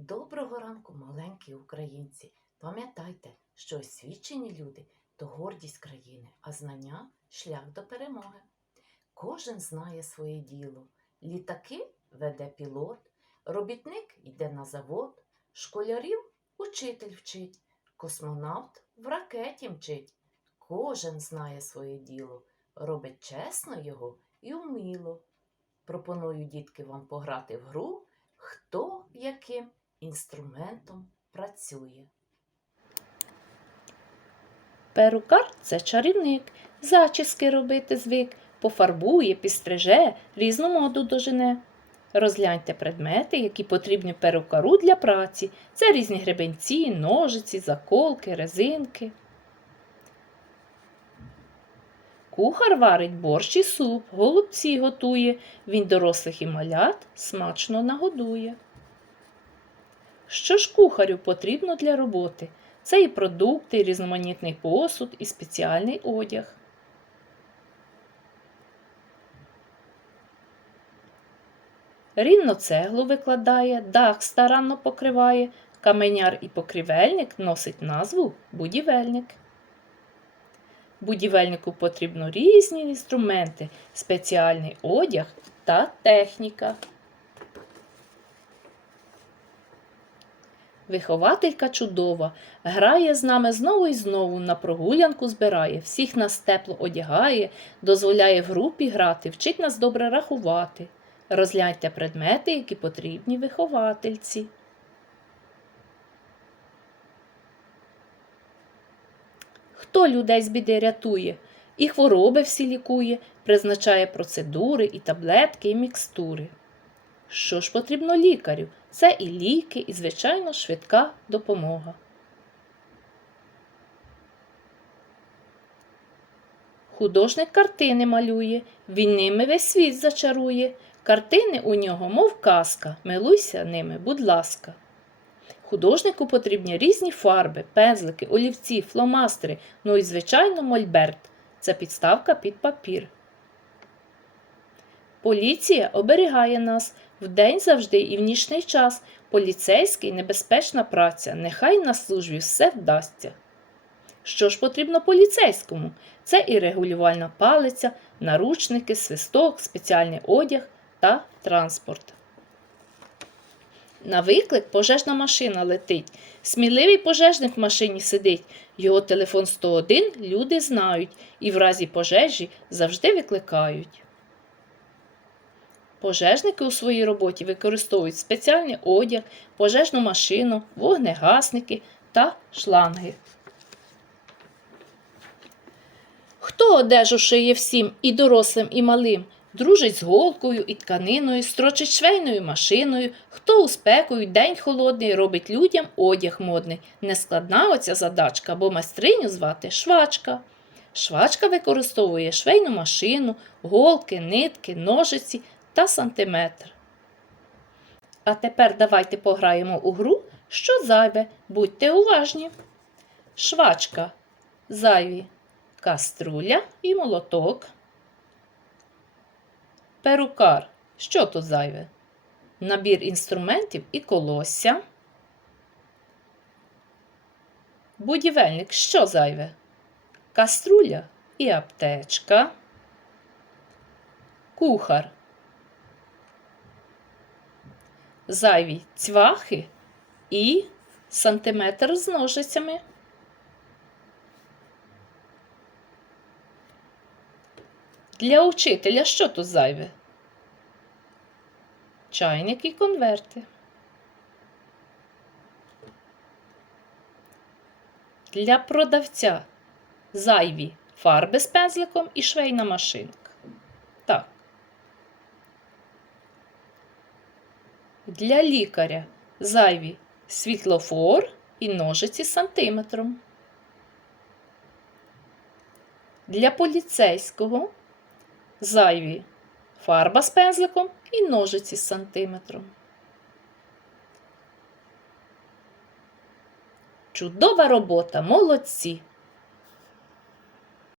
Доброго ранку, маленькі українці. Пам'ятайте, що освічені люди то гордість країни, а знання шлях до перемоги. Кожен знає своє діло. Літаки веде пілот, робітник йде на завод, школярів учитель вчить, космонавт в ракеті мчить. Кожен знає своє діло, робить чесно його і вміло. Пропоную, дітки, вам пограти в гру, хто яким інструментом працює. Перукар це чарівник, зачіски робити звик, пофарбує, підстриже, різну моду дожене. Розгляньте предмети, які потрібні перукару для праці. Це різні гребенці, ножиці, заколки, резинки. Кухар варить борщ і суп, голубці готує, він дорослих і малят смачно нагодує. Що ж кухарю потрібно для роботи? Це і продукти, і різноманітний посуд, і спеціальний одяг. Рівно цеглу викладає, дах старанно покриває, каменяр і покрівельник носить назву будівельник. Будівельнику потрібно різні інструменти, спеціальний одяг та техніка. Вихователька чудова, грає з нами знову і знову, на прогулянку збирає, всіх нас тепло одягає, дозволяє в групі грати, вчить нас добре рахувати. Розгляньте предмети, які потрібні виховательці. Хто людей з біди рятує? І хвороби всі лікує, призначає процедури, і таблетки, і мікстури. Що ж потрібно лікарю? Це і ліки, і, звичайно, швидка допомога. Художник картини малює, він ними весь світ зачарує. Картини у нього, мов казка, милуйся ними, будь ласка. Художнику потрібні різні фарби, пензлики, олівці, фломастери, ну і, звичайно, мольберт. Це підставка під папір. Поліція оберігає нас вдень завжди і в нічний час. Поліцейський небезпечна праця, нехай на службі все вдасться. Що ж потрібно поліцейському? Це і регулювальна палиця, наручники, свисток, спеціальний одяг та транспорт. На виклик пожежна машина летить. Сміливий пожежник в машині сидить. Його телефон 101 люди знають і в разі пожежі завжди викликають. Пожежники у своїй роботі використовують спеціальний одяг, пожежну машину, вогнегасники та шланги. Хто одежу шиє всім і дорослим, і малим, дружить з голкою і тканиною, строчить швейною машиною, хто у спекою день холодний робить людям одяг модний. Нескладна оця задачка, бо майстриню звати швачка. Швачка використовує швейну машину, голки, нитки, ножиці та сантиметр. А тепер давайте пограємо у гру, що зайве, будьте уважні. Швачка зайві каструля і молоток. Перукар. Що тут зайве? Набір інструментів і колосся. Будівельник. Що зайве? Каструля і аптечка. Кухар. Зайві цвяхи і сантиметр з ножицями. Для учителя що тут зайве? Чайник і конверти. Для продавця зайві фарби з пензликом і швейна машинка. Для лікаря зайві світлофор і ножиці сантиметром. Для поліцейського зайві фарба з пензликом і ножиці з сантиметром. Чудова робота, молодці!